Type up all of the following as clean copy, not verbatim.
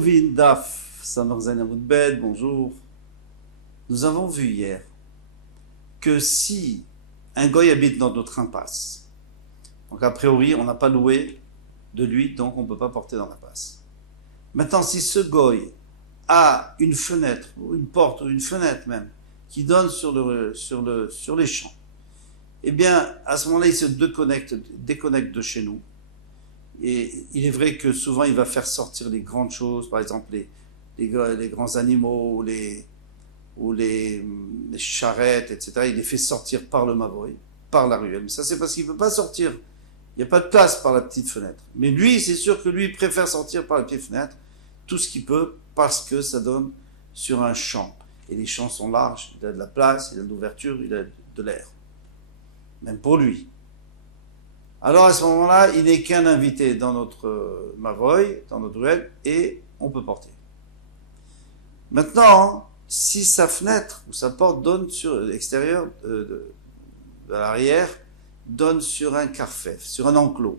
Eruvin Daf Samarzain Amoudbed, bonjour. Nous avons vu hier que si un goy habite dans notre impasse, donc a priori on n'a pas loué de lui, donc on ne peut pas porter dans l'impasse. Maintenant, si ce goy a une fenêtre, ou une porte, ou une fenêtre même, qui donne sur les champs, eh bien, à ce moment-là, il se déconnecte de chez nous. Et il est vrai que souvent, il va faire sortir les grandes choses, par exemple les grands animaux, ou les charrettes, etc. Il les fait sortir par le mavoy, par la ruelle. Mais ça, c'est parce qu'il ne peut pas sortir. Il n'y a pas de place par la petite fenêtre. Mais lui, c'est sûr que lui, il préfère sortir par la petite fenêtre, tout ce qu'il peut, parce que ça donne sur un champ. Et les champs sont larges, il a de la place, il a de l'ouverture, il a de l'air. Même pour lui. Alors à ce moment-là, il n'est qu'un invité dans notre mavoy, dans notre ruelle, et on peut porter. Maintenant, si sa fenêtre ou sa porte donne sur l'extérieur de l'arrière, donne sur un carfef, sur un enclos.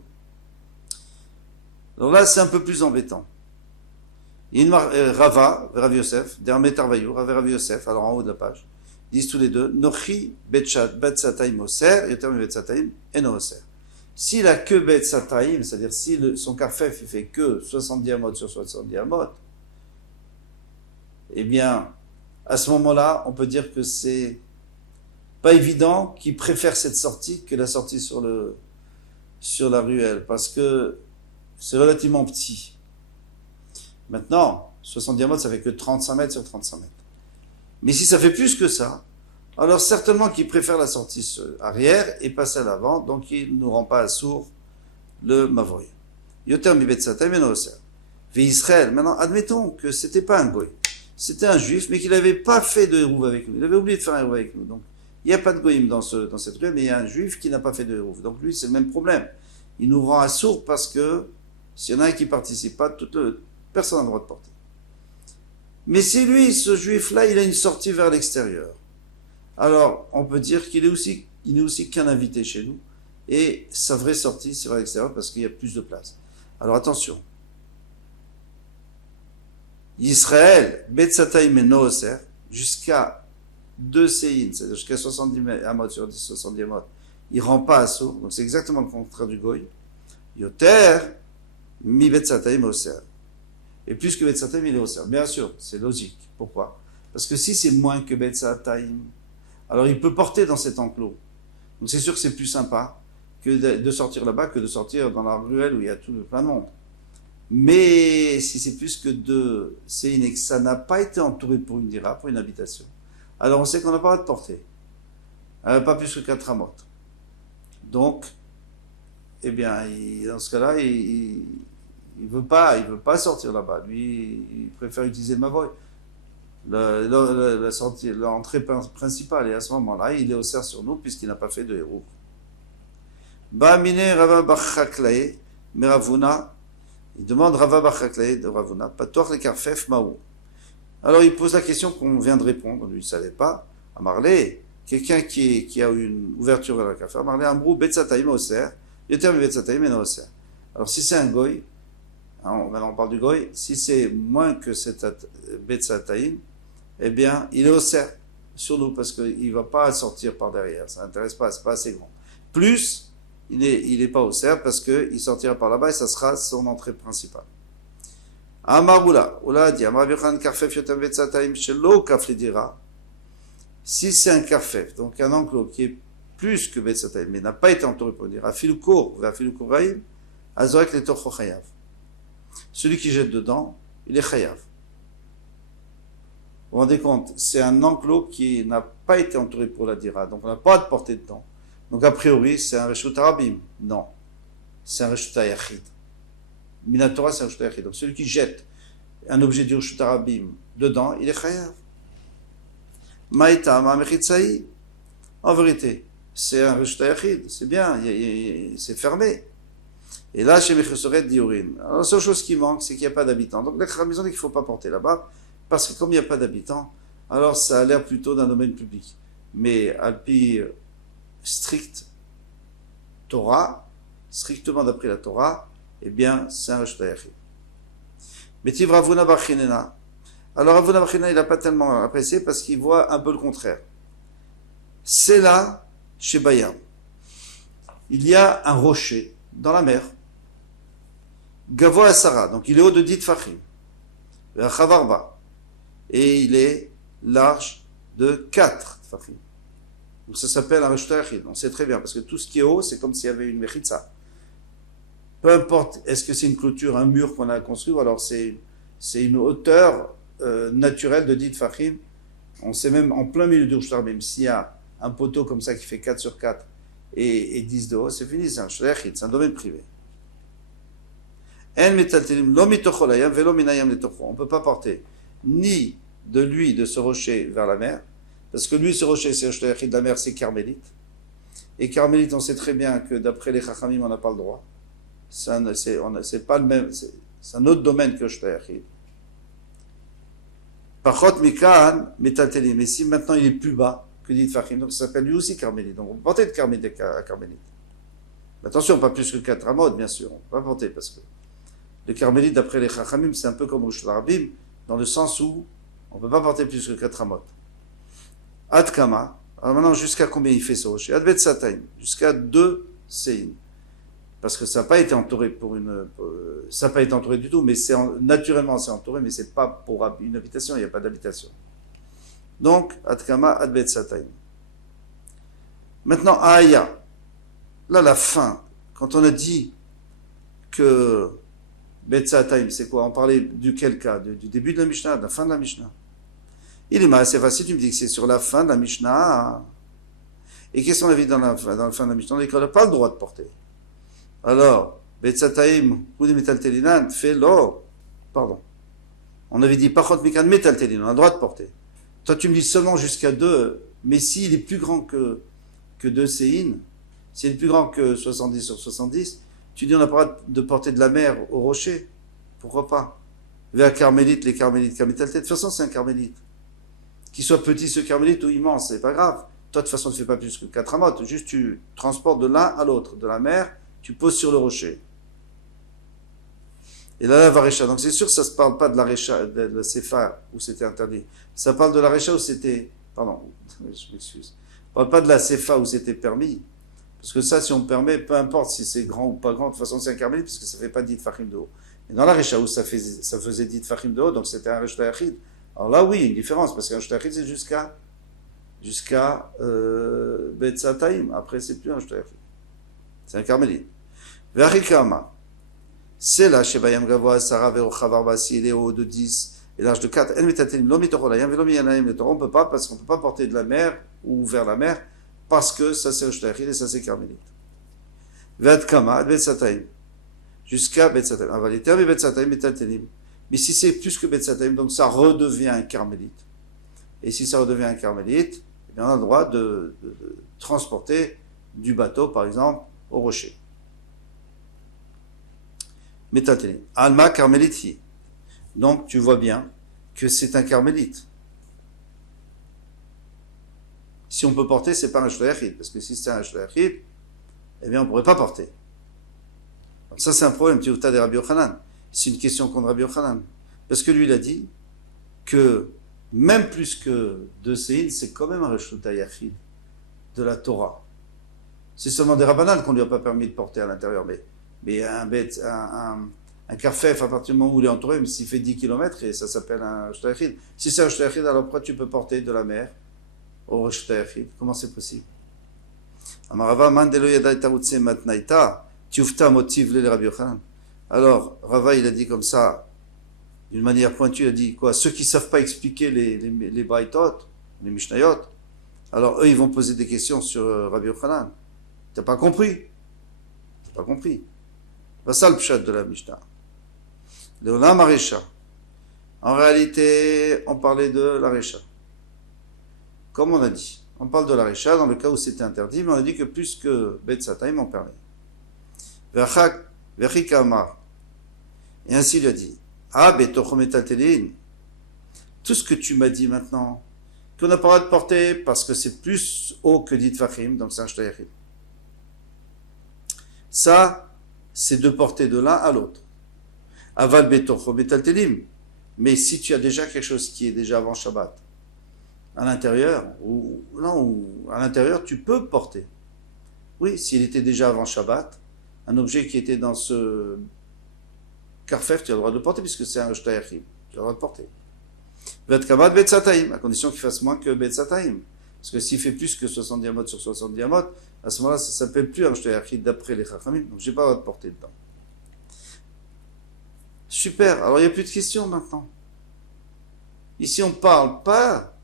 Donc là, c'est un peu plus embêtant. Il y a une Rav Yosef, Dermet Arvayou, Rav Yosef, alors en haut de la page, disent tous les deux, Nochi Betsataim Oser, Yotem Betsataim Eno Oser. S'il a que Betsataim, c'est-à-dire si son carfef ne fait que 70 amot sur 70 amot, eh bien, à ce moment-là, on peut dire que c'est pas évident qu'il préfère cette sortie que la sortie sur la ruelle, parce que c'est relativement petit. Maintenant, 70 amot, ça fait que 35 mètres sur 35 mètres. Mais si ça fait plus que ça, alors certainement qu'il préfère la sortie arrière et passer à l'avant, donc il ne nous rend pas sourd le mavoy. Yoter mi betzatem eno oser. Ve Israël, maintenant admettons que c'était pas un goy, c'était un juif, mais qu'il n'avait pas fait de hérouve avec nous, il avait oublié de faire un hérouve avec nous, donc il n'y a pas de goyim dans cette rue, mais il y a un juif qui n'a pas fait de hérouve, donc lui c'est le même problème, il nous rend sourd parce que s'il y en a un qui ne participe pas, personne n'a le droit de porter. Mais si lui, ce juif-là, il a une sortie vers l'extérieur, alors on peut dire qu'il n'est aussi qu'un invité chez nous, et sa vraie sortie, c'est vers l'extérieur parce qu'il y a plus de place. Alors attention, Israël, Betzataim et Nooser, jusqu'à 2 séines, c'est-à-dire jusqu'à 70 amot sur 70 amot, il ne rend pas à sourd, donc c'est exactement le contraire du goy. Yoter, mi Betzataim Oser. Et plus que Betzataim, il est Oser. Bien sûr, c'est logique. Pourquoi? Parce que si c'est moins que Betzataim, alors il peut porter dans cet enclos. Donc c'est sûr que c'est plus sympa que de sortir là-bas que de sortir dans la ruelle où il y a tout plein de monde. Mais si c'est plus que 2 séines et que ça n'a pas été entouré pour une dira, pour une habitation, alors on sait qu'on n'a pas le droit de porter. Pas plus que 4 amot. Donc, eh bien, dans ce cas-là, il veut pas sortir là-bas. Lui, il préfère utiliser le mavoy. L'entrée principale, et à ce moment-là, il est au cerf sur nous puisqu'il n'a pas fait de héros. Ba'amine Rava Bachaklae, Meravuna, il demande Rava Bachaklae de Ravuna, Patoir le Karfef Maou. Alors il pose la question qu'on vient de répondre, lui il ne savait pas. Amarlé, quelqu'un qui a une ouverture vers la Karfef, Amarlé Ambrou Betzataim Oser, Yoter Betzataim en Oser. Alors si c'est un goy, maintenant on parle du goy, si c'est moins que cet Betzataim, eh bien, il est au cerf sur nous parce qu'il ne va pas sortir par derrière. Ça n'intéresse pas, c'est pas assez grand. Plus, il n'est pas au cerf parce qu'il sortira par là-bas et ça sera son entrée principale. Amar Oula dit, Amar Birchan Karfef Yotem Betzataim Shelo Kaflidira. Si c'est un Karfef, donc un enclos qui est plus que Betzataim, mais n'a pas été entouré pour dire, Afilukour, Afilukouraïm, Azorek le Torcho Chayav. Celui qui jette dedans, il est Chayav. Vous vous rendez compte, c'est un enclos qui n'a pas été entouré pour la dira, donc on n'a pas de portée dedans. Donc a priori, c'est un reshut arabim. Non, c'est un reshut ayachid. Minatora, c'est un reshut ayachid. Donc celui qui jette un objet du reshut arabim dedans, il est chayav. Maïta, ma'mechitsaï. En vérité, c'est un reshut ayachid. C'est bien, c'est fermé. Et là, chez Mechesoret Diorin. Alors la seule chose qui manque, c'est qu'il n'y a pas d'habitants. Donc la maison dit qu'il ne faut pas porter là-bas. Parce que comme il n'y a pas d'habitants, alors ça a l'air plutôt d'un domaine public. Mais alpi strict Torah, strictement d'après la Torah, eh bien, c'est un reshut hayachid. Metiv Ravuna bar Chinena. Alors Ravuna bar Chinena, il n'a pas tellement apprécié parce qu'il voit un peu le contraire. C'est là, chez Bayam. Il y a un rocher dans la mer. Gavo Asara, donc il est haut de 10 Tfachim. Chavarba. Et il est large de 4 Tfachim. Donc ça s'appelle un Reshut Hayachid. On sait très bien, parce que tout ce qui est haut, c'est comme s'il y avait une Mechitza. Peu importe, est-ce que c'est une clôture, un mur qu'on a construit, ou alors c'est une hauteur naturelle de 10 Tfachim. On sait même, en plein milieu du Reshut Hayachid, s'il y a un poteau comme ça qui fait 4 sur 4 et 10 de haut, c'est fini, c'est un Reshut Hayachid, c'est un domaine privé. On ne peut pas porter ni de lui, de ce rocher, vers la mer, parce que lui, ce rocher, c'est Reshut Hayachid de la mer, c'est Carmélite. Et Carmélite, on sait très bien que d'après les Chachamim, on n'a pas le droit. C'est pas le même, c'est un autre domaine que Reshut Hayachid. Pachot mikan metaltelim. Mais si maintenant il est plus bas que dit Tfachim, donc ça s'appelle lui aussi Carmélite. Donc on peut porter de Carmélite à Carmélite. Mais attention, pas plus que 4 amot, bien sûr. On peut pas porter parce que le Carmélite, d'après les Chachamim, c'est un peu comme Reshut Rabim, dans le sens où on ne peut pas porter plus que 4 amot. Ad Kama. Alors maintenant, jusqu'à combien il fait ce rocher? Ad Bet Sataim. Jusqu'à 2 Sein. Parce que ça n'a pas été entouré ça n'a pas été entouré du tout, mais naturellement c'est entouré, mais c'est pas pour une habitation, il n'y a pas d'habitation. Donc, Ad Kama, Ad Bet Sataim. Maintenant, Aya. Là, la fin. Quand on a dit que Bet Sataim, c'est quoi? On parlait duquel cas? Du début de la Mishnah, de la fin de la Mishnah. Il est assez facile, tu me dis que c'est sur la fin de la Mishnah. Et qu'est-ce qu'on a vu dans la fin de la Mishnah? On dit qu'on n'a pas le droit de porter. Alors, Betzataim, Koudi Metaltelinan, fait l'or. Pardon. On avait dit Pachot Mikan Metaltelinan, on a le droit de porter. Toi, tu me dis seulement jusqu'à 2, mais s'il est plus grand que 2 Sein, s'il est plus grand que 70 sur 70, tu dis on n'a pas le droit de porter de la mer au rocher. Pourquoi pas? Vers Carmélite, les Carmélites, Carmélites. De toute façon, c'est un Carmélite. Qu'il soit petit ce Carmélite ou immense, c'est pas grave. Toi, de toute façon, tu ne fais pas plus que 4 amotes. Juste, tu transportes de l'un à l'autre, de la mer, tu poses sur le rocher. Et là, la Varecha. Donc, c'est sûr que ça ne se parle pas de la Recha, de la Sefa, où c'était interdit. Ça parle de la Recha où c'était. Pardon, je m'excuse. Ça ne parle pas de la Sefa où c'était permis. Parce que ça, si on permet, peu importe si c'est grand ou pas grand, de toute façon, c'est un Carmélite, parce que ça ne fait pas 10 Fachim de haut. Et dans la Recha où ça faisait 10 Fachim de haut, donc c'était un Reshut Hayachid. Alors là, oui, il y a une différence, parce qu'un Reshut Hayachid, c'est jusqu'à Betzataim. Après, c'est plus un Reshut Hayachid. C'est un Carmélite. Verikama. C'est là, chez Bayam Gavoa, Sarah, Verochavarba, si il est haut de 10 et large de 4. On ne peut pas, parce qu'on ne peut pas porter de la mer ou vers la mer, parce que ça c'est Reshut Hayachid et ça c'est Carmélite. Vetkama, Betzataim. Jusqu'à Betzataim. Avaliter, Betzataim, Metaltelim. Mais si c'est plus que Betzataim, donc ça redevient un Carmélite. Et si ça redevient un Carmélite, eh bien on a le droit de transporter du bateau, par exemple, au rocher. Metaltelim. Alma Carmélite. Donc tu vois bien que c'est un Carmélite. Si on peut porter, c'est pas un Reshut Hayachid. Parce que si c'est un Reshut Hayachid, eh bien on ne pourrait pas porter. Donc ça c'est un problème, tu as des Rabbi Yochanan. C'est une question contre Rabbi Yochanan. Parce que lui il a dit que même plus que 2 Sein, c'est quand même un Reshut Hayachid de la Torah. C'est seulement des Rabbanan qu'on ne lui a pas permis de porter à l'intérieur. Mais un Karfef, à partir du moment où il est entouré, même s'il fait 10 km, et ça s'appelle un Reshut Hayachid. Si c'est un Reshut Hayachid, alors pourquoi tu peux porter de la mer au Reshut Hayachid? Comment c'est possible? Amarava mandelo yadai tarutse matnaita tiufta motiv le Rabbi Yochanan. Alors, Rava, il a dit comme ça, d'une manière pointue, il a dit quoi? Ceux qui ne savent pas expliquer les Braithot, les Mishnayot, alors eux, ils vont poser des questions sur Rabbi Yochanan. T'as pas compris? T'as pas compris? C'est ça le pshat de la Mishnah. Léolam Aresha. En réalité, on parlait de la Recha. Comme on a dit. On parle de la Recha dans le cas où c'était interdit, mais on a dit que plus que Betzataim, on permet. Vechikama. Et ainsi il a dit, ah, betochometaltelin, tout ce que tu m'as dit maintenant, qu'on n'a pas le droit de porter parce que c'est plus haut que dit Fachim, donc c'est un Reshut Hayachid. Ça, c'est de porter de l'un à l'autre. Aval betocho betaltelim. Mais si tu as déjà quelque chose qui est déjà avant Shabbat, à l'intérieur, à l'intérieur, tu peux porter. Oui, s'il était déjà avant Shabbat, un objet qui était dans ce karfef, tu as le droit de porter puisque c'est un shtayachim. Tu as le droit de porter. Vetkavat betzataim, à condition qu'il fasse moins que betzataim. Parce que s'il fait plus que 60 diamotes sur 60 diamotes, à ce moment-là, ça ne s'appelle plus un shtayachim d'après les chachamim, donc je n'ai pas le droit de porter dedans. Super, alors il n'y a plus de questions maintenant. Ici, on ne parle pas,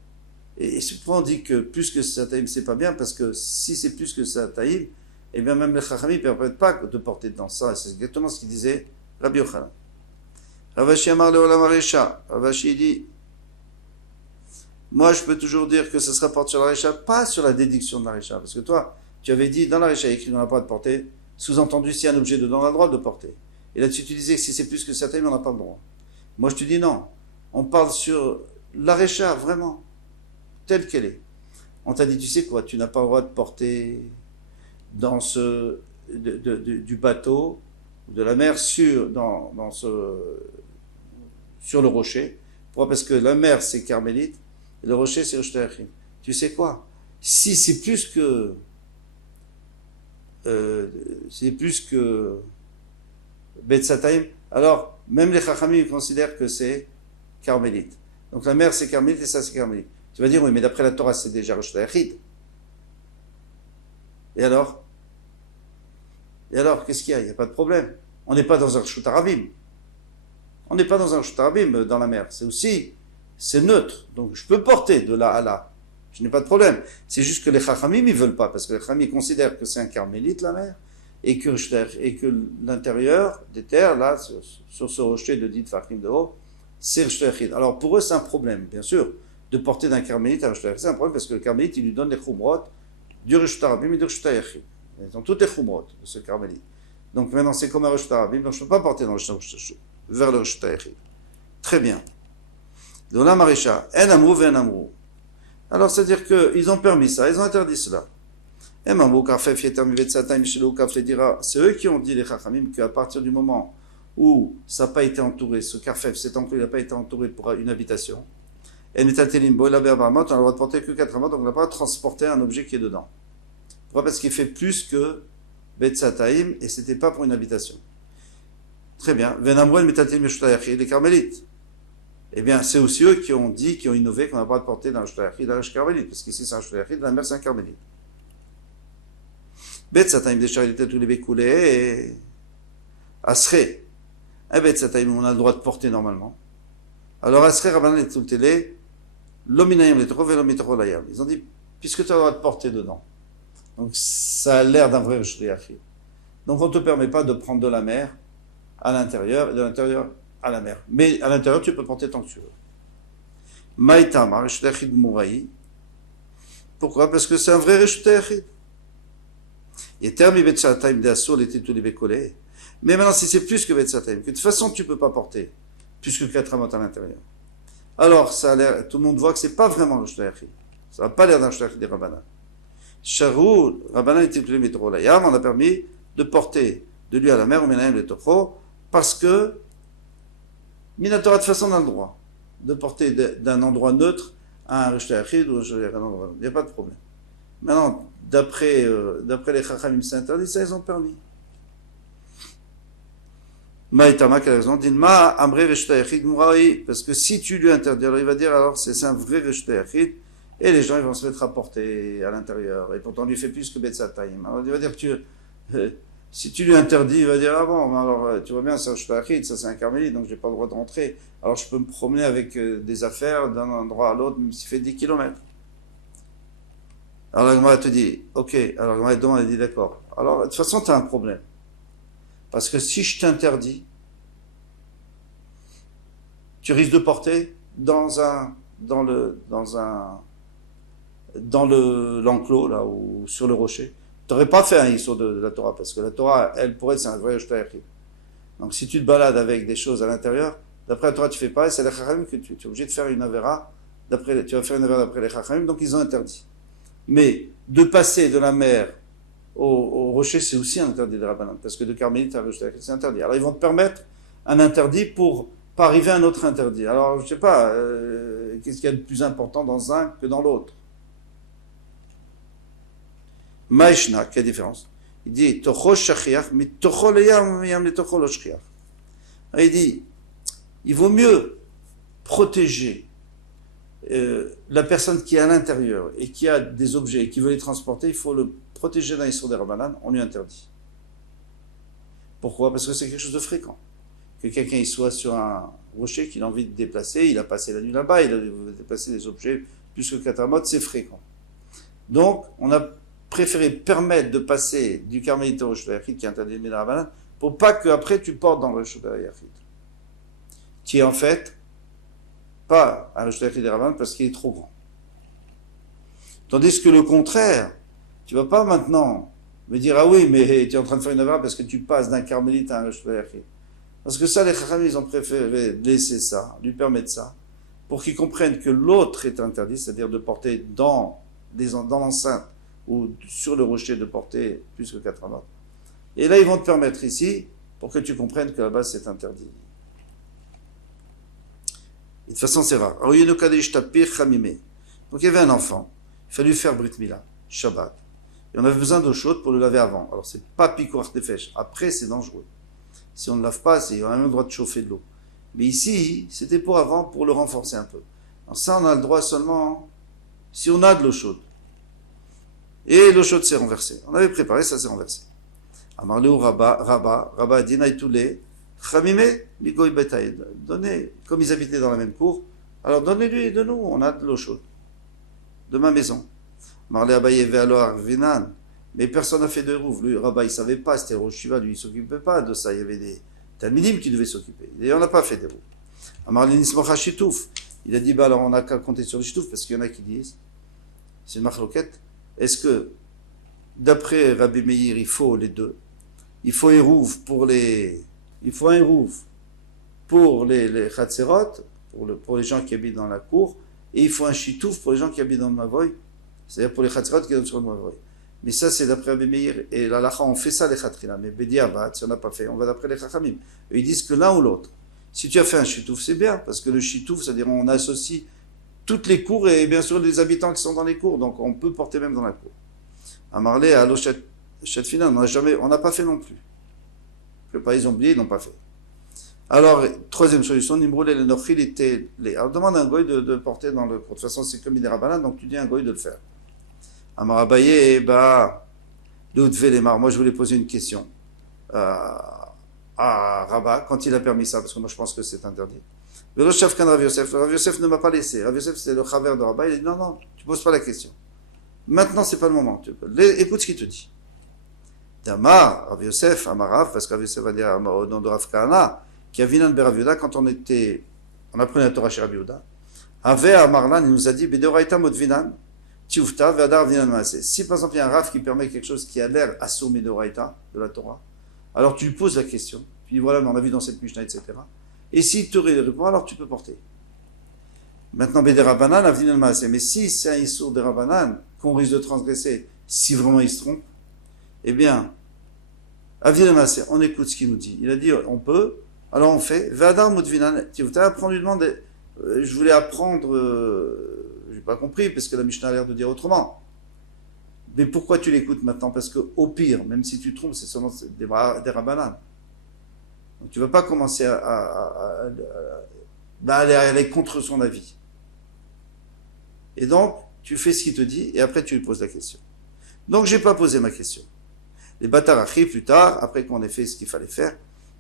et souvent on dit que plus que Sataïm, c'est pas bien, parce que si c'est plus que Sataïm, et bien même les Chachamim ne permettent pas de porter dedans ça, et c'est exactement ce qu'il disait Rabbi Yochanan. Ravashi Amar le Olam Haresha. Ravashi dit, moi je peux toujours dire que ça se rapporte sur la Haresha, pas sur la déduction de la Haresha, parce que toi, tu avais dit, dans la Haresha, écrit qu'on n'a pas de porter, sous-entendu, si un objet dedans, on a le droit de porter. Et là-dessus, tu disais que si c'est plus que Sataïm, on n'a pas le droit. Moi je te dis non. On parle sur l'Arecha, vraiment, telle qu'elle est. On t'a dit, tu sais quoi, tu n'as pas le droit de porter dans du bateau, de la mer, sur le rocher. Pourquoi? Parce que la mer, c'est carmélite, et le rocher, c'est Shtayachim. Tu sais quoi? Si c'est plus que Betzataim, alors même les Chachamim considèrent que c'est carmélite. Donc la mer c'est carmélite et ça c'est carmélite. Tu vas dire oui mais d'après la Torah c'est déjà Rosh Hayachid. Et alors qu'est-ce qu'il y a? Il n'y a pas de problème. On n'est pas dans un Reshut Arabim. On n'est pas dans un Reshut Arabim dans la mer. C'est neutre. Donc je peux porter de là à là. Je n'ai pas de problème. C'est juste que les Chachamim ils veulent pas parce que les Chachamim considèrent que c'est un carmélite la mer et que l'intérieur des terres là sur ce rocher de 10 Tfachim de haut c'est le Shtayachid. Alors pour eux c'est un problème, bien sûr, de porter d'un carmélite à un Shtayachid. C'est un problème parce que le carmélite il lui donne les chumrot du Reshut Arabim et du Shtayachid. Ils ont toutes les chumrot de ce carmélite. Donc maintenant c'est comme un Reshut Arabim, donc je ne peux pas porter vers le Shtayachid. Très bien. Dans la Marécha, en amrou ve en amrou. Alors c'est à dire qu'ils ont permis ça, ils ont interdit cela. C'est eux qui ont dit les Chachamim qu'à partir du moment où ça n'a pas été entouré, ce carfef, cet enclos n'a pas été entouré pour une habitation, et on a le droit de porter que 4 amotes, donc on n'a pas le droit de transporter un objet qui est dedans. Pourquoi? Parce qu'il fait plus que Betzataim, et ce n'était pas pour une habitation. Très bien. Les carmélites. Eh bien, c'est aussi eux qui ont dit, qui ont innové qu'on n'a pas le droit de porter dans le Shtayachid, dans le carmélite, parce qu'ici c'est un Shtayachid, dans la mer c'est un carmélite. Betzataim des charité tous les bécoulés et Asré. Un Betzataim, on a le droit de porter normalement. Alors Asré, Rabbanan et Tultele, l'ominayam les trove et l'omitrolayam. Ils ont dit, puisque tu as le droit de porter dedans. Donc ça a l'air d'un vrai Shtayachid. Donc on ne te permet pas de prendre de la mer à l'intérieur et de l'intérieur à la mer. Mais à l'intérieur, tu peux porter tant que tu veux. Maïtamar, Shtayachid Mouraï. Pourquoi? Parce que c'est un vrai Shtayachid. Et termi Betzataim de Assour était tous les bécolés. Mais maintenant, si c'est plus que Betzataim, que de toute façon, tu ne peux pas porter plus que 4 amotes à l'intérieur. Alors, ça a l'air, tout le monde voit que ce n'est pas vraiment le Shtayachid. Ça n'a pas l'air d'un Shtayachid des Rabbanan. Charou, Rabbanan était tous les métrolayam, on a permis de porter de lui à la mer, au Ménaïm le Tocho, parce que Minatora de façon dans le droit de porter d'un endroit neutre à un Shtayachid ou un endroit. Il n'y a pas de problème. Maintenant, d'après les Chachamim, c'est interdit, ça ils ont permis. Maïtama, quelle raison? Dilma, Amré Reshtayachid Mouraï, parce que si tu lui interdis, alors il va dire, alors c'est un vrai Reshtayachid, et les gens ils vont se mettre à porter à l'intérieur, et pourtant on lui fait plus que Betzataim. Alors il va dire, si tu lui interdis, il va dire, ah bon, alors tu vois bien, c'est un Reshtayachid, ça c'est un carmélite, donc j'ai pas le droit de rentrer. Alors je peux me promener avec des affaires d'un endroit à l'autre, même s'il fait 10 kilomètres. Alors la Gemara te dit, ok, alors la Gemara demande, elle dit d'accord. Alors de toute façon, tu as un problème. Parce que si je t'interdis, tu risques de porter dans l'enclos, là, ou sur le rocher. Tu n'aurais pas fait un ISO de la Torah, parce que la Torah, elle, pour elle, c'est un vrai Shtayachid. Donc si tu te balades avec des choses à l'intérieur, d'après la Torah, tu ne fais pas, et c'est les Chachamim que tu es obligé de faire une Avera, tu vas faire une Avera d'après les Chachamim, donc ils ont interdit. Mais de passer de la mer au rocher, c'est aussi un interdit de Rabbanan, parce que de Carmélite à Shtayachid, c'est interdit. Alors ils vont te permettre un interdit pour pas arriver à un autre interdit. Alors, je sais pas, qu'est-ce qu'il y a de plus important dans un que dans l'autre? Maïshna, quelle différence? Il dit, Tocho shachiach, mais tocho leyam, yam le tocho lo shachiach. Il dit, il vaut mieux protéger la personne qui est à l'intérieur et qui a des objets et qui veut les transporter, il faut le protéger d'un Issour des Rabbanan, on lui interdit. Pourquoi? Parce que c'est quelque chose de fréquent. Que quelqu'un soit sur un rocher qu'il a envie de déplacer, il a passé la nuit là-bas, il a déplacé des objets plus que 4 modes, c'est fréquent. Donc, on a préféré permettre de passer du carmélite au Rosh Yachid qui est interdit de Rabbanan pour pas qu'après tu portes dans le Rosh Yachid. Qui est en fait pas un Rosh Yachid des Rabbanan parce qu'il est trop grand. Tandis que le contraire, tu vas pas maintenant me dire, ah oui, mais tu es en train de faire une avare parce que tu passes d'un carmélite à un Rosh Yachid. Parce que ça, les Chachamim, ils ont préféré laisser ça, lui permettre ça, pour qu'ils comprennent que l'autre est interdit, c'est-à-dire de porter dans l'enceinte ou sur le rocher de porter plus que 4 amas. Et là, ils vont te permettre ici, pour que tu comprennes que là-bas, c'est interdit. Et de toute façon, c'est rare. Donc, il y avait un enfant, il fallait lui faire Brit Mila, Shabbat. Et on avait besoin d'eau chaude pour le laver avant. Alors, c'est pas Pikoach Nefesh. Après, c'est dangereux. Si on ne lave pas, on a même le droit de chauffer de l'eau. Mais ici, c'était pour avant, pour le renforcer un peu. Alors ça, on a le droit seulement si on a de l'eau chaude. Et l'eau chaude s'est renversée. On avait préparé, ça s'est renversé. Amarleu Rabba a dit Naïtoulé, Chamime, Migoy Betaïd. Donnez, comme ils habitaient dans la même cour, alors donnez-lui de nous, on a de l'eau chaude. De ma maison. Marlé Abaye Vealo Arvinan. Mais personne n'a fait de rouvre. Lui, Rabba, il ne savait pas, c'était Rosh Shiva, lui, il ne s'occupait pas de ça. Il y avait des Talmidim qui devaient s'occuper. Et on n'a pas fait de rouvre. Amarlé Nismocha Shitouf. Il a dit, bah alors on n'a qu'à compter sur le Shitouf, parce qu'il y en a qui disent, c'est une marloquette. Est-ce que, d'après Rabbi Meir, il faut les deux? Il faut un rouvre pour les Chatzerot, pour les gens qui habitent dans la cour, et il faut un Shitouf pour les gens qui habitent dans le Mavoy, c'est-à-dire pour les Chatzerot qui habitent sur le Mavoy. Mais ça, c'est d'après Rabbi Meir. Et la Lacha, on fait ça, les Khatrina. Mais Bedi Abad, si on n'a pas fait, on va d'après les Chachamim. Ils disent que l'un ou l'autre. Si tu as fait un Shitouf, c'est bien. Parce que le Shitouf, c'est-à-dire on associe toutes les cours et bien sûr les habitants qui sont dans les cours. Donc on peut porter même dans la cour. À Marley, à Lochet-Fina, on n'a pas fait non plus. Ils ont oublié, ils n'ont pas fait. Alors, troisième solution, Nimroul et le Nochil étaient les. Alors demande à un goy de porter dans le cours. De toute façon, c'est comme il est Rabbanan, donc tu dis à un goy de le faire. Amarabaye, moi je voulais poser une question à Rabat quand il a permis ça, parce que moi je pense que c'est interdit. Le chef kan Rav Yosef ne m'a pas laissé. Rav Yosef c'est le chaver de Rabat, il a dit non, tu poses pas la question. Maintenant c'est pas le moment. Écoute ce qu'il te dit. Damar, Rav Yosef, Amarav, parce que Rav Yosef va dire au nom de Rav Kahana, qui a Vinan Berav Yehuda, quand on apprenait la Torah chez Rav Yehuda, avait Amarlan, il nous a dit, Bedoraita Modvinan, si par exemple il y a un raf qui permet quelque chose qui a l'air assommé de Raïta, de la Torah, alors tu lui poses la question, tu dis voilà, mais on a vu dans cette Mishnah, etc. Et s'il te répond, alors tu peux porter. Maintenant, Bede Rabbanan, Avdin al-Maaseh. Mais si c'est un Issour de Rabbanan qu'on risque de transgresser, si vraiment il se trompe, eh bien, Avdin al-Maaseh, on écoute ce qu'il nous dit. Il a dit on peut, alors on fait. Vadar Mudvinan, tu vas apprendre, lui demander, je voulais apprendre. J'ai pas compris, parce que la Mishnah a l'air de dire autrement. Mais pourquoi tu l'écoutes maintenant? Parce que au pire, même si tu trompes, c'est seulement des Rabbanan. Donc tu ne vas pas commencer à aller contre son avis. Et donc, tu fais ce qu'il te dit, et après tu lui poses la question. Donc j'ai pas posé ma question. Les bâtards arrivent plus tard, après qu'on ait fait ce qu'il fallait faire,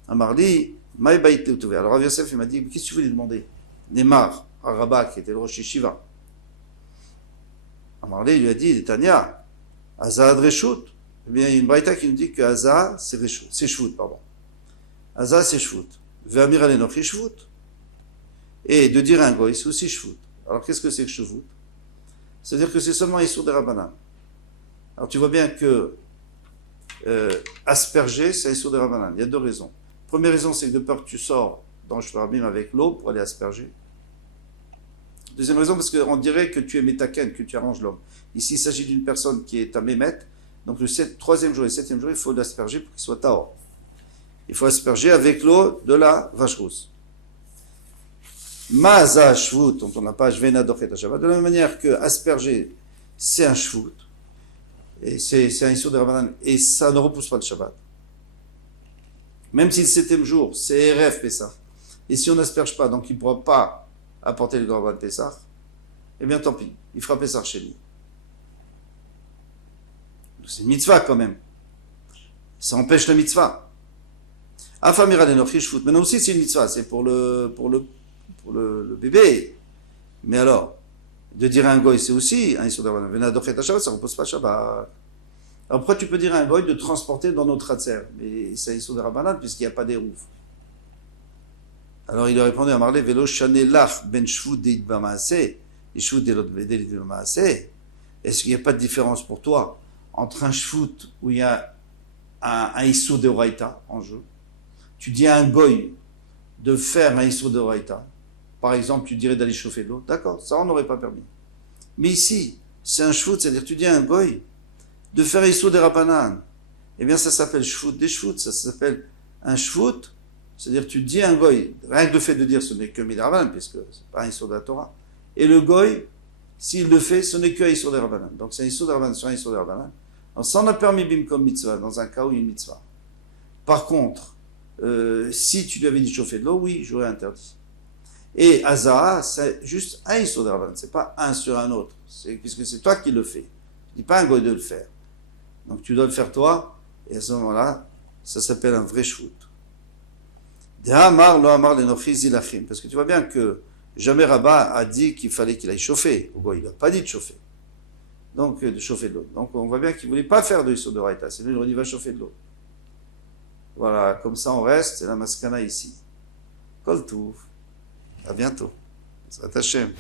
Amarli, Maï Baït Leutouvé. Alors Rav Yosef, il m'a dit, qu'est-ce que tu voulais demander? Neymar, à Rabat, qui était le Rosh Yeshiva. Amarli, il lui a dit, Tania, Aza Adreshut. Eh bien, il y a une braïta qui nous dit que Aza, c'est Shvut, pardon. Aza, c'est Shvut. Ve'amir alenochi Shvut. Et de dire un goy, c'est aussi Shvut. Alors, qu'est-ce que c'est que Shvut? C'est-à-dire que c'est seulement Issour de Rabbanan. Alors, tu vois bien que asperger, c'est Issour de Rabbanan. Il y a deux raisons. Première raison, c'est que de peur que tu sors dans le Shvarabim avec l'eau pour aller asperger. Deuxième raison, parce qu'on dirait que tu es métaken, que tu arranges l'homme. Ici, il s'agit d'une personne qui est à Mémet. Donc, le troisième jour et le septième jour, il faut l'asperger pour qu'il soit Taor. Il faut asperger avec l'eau de la vache rousse. Maza shvut, dont on n'a pas Shvena dochet Shabbat, de la même manière que asperger, c'est un shvut, et c'est un issur de Rabbanan, et ça ne repousse pas le Shabbat. Même si le 7e jour, c'est Erev Pessah, et si on n'asperge pas, donc il ne pourra pas apporter le Korban Pessah, eh bien tant pis, il fera Pessah chez lui. C'est une mitzvah quand même. Ça empêche la mitzvah. Afamira l'enochi shvut. Maintenant aussi c'est une mitzvah, c'est pour le bébé. Mais alors, de dire à un goy, c'est aussi un issur de Rabbanan. Vena dochet Shabbat, ça ne repose pas Shabbat. Alors pourquoi tu peux dire à un goy de transporter dans notre hatzer? Mais c'est un issur de Rabbanan puisqu'il n'y a pas d'érouv. Alors il a répondu à Marley, Velo shanelach ben shvut deit bamaase, et shvut delot vedel bamaase. Est-ce qu'il n'y a pas de différence pour toi entre un shvut où il y a un issur de Oraita en jeu? Tu dis à un goy de faire un issur de Oraita. Par exemple, tu dirais d'aller chauffer de l'eau. D'accord, ça on n'aurait pas permis. Mais ici, c'est un shvut, c'est-à-dire tu dis à un goy de faire un issur de Rabbanan. Eh bien, ça s'appelle shvut des shvut, ça s'appelle un shvut, c'est-à-dire tu dis à un goy, rien que le fait de dire ce n'est que midrabanan, puisque c'est pas un issur de la Torah. Et le goy, s'il le fait, ce n'est que un issur de Rabbanan. Donc c'est un issur de Rabbanan sur un issur de Rabbanan. Donc ça on a permis bim comme mitzvah, dans un cas où il y a une mitzvah. Par contre, si tu lui avais dit chauffer de l'eau, oui, j'aurais interdit. Et Azaa, c'est juste un issur de Rabbanan, c'est pas un sur un autre, puisque c'est toi qui le fais. Tu dis pas à un goy de le faire. Donc tu dois le faire toi, et à ce moment-là, ça s'appelle un vrai shvut. Parce que tu vois bien que jamais Rabat a dit qu'il fallait qu'il aille chauffer. Ou il n'a pas dit de chauffer. Donc, de chauffer de l'eau. Donc, on voit bien qu'il ne voulait pas faire de issur de Raïta. C'est lui, il va chauffer de l'eau. Voilà, comme ça on reste. C'est la maskana ici. Kol Touv. À bientôt. Zrat Hashem.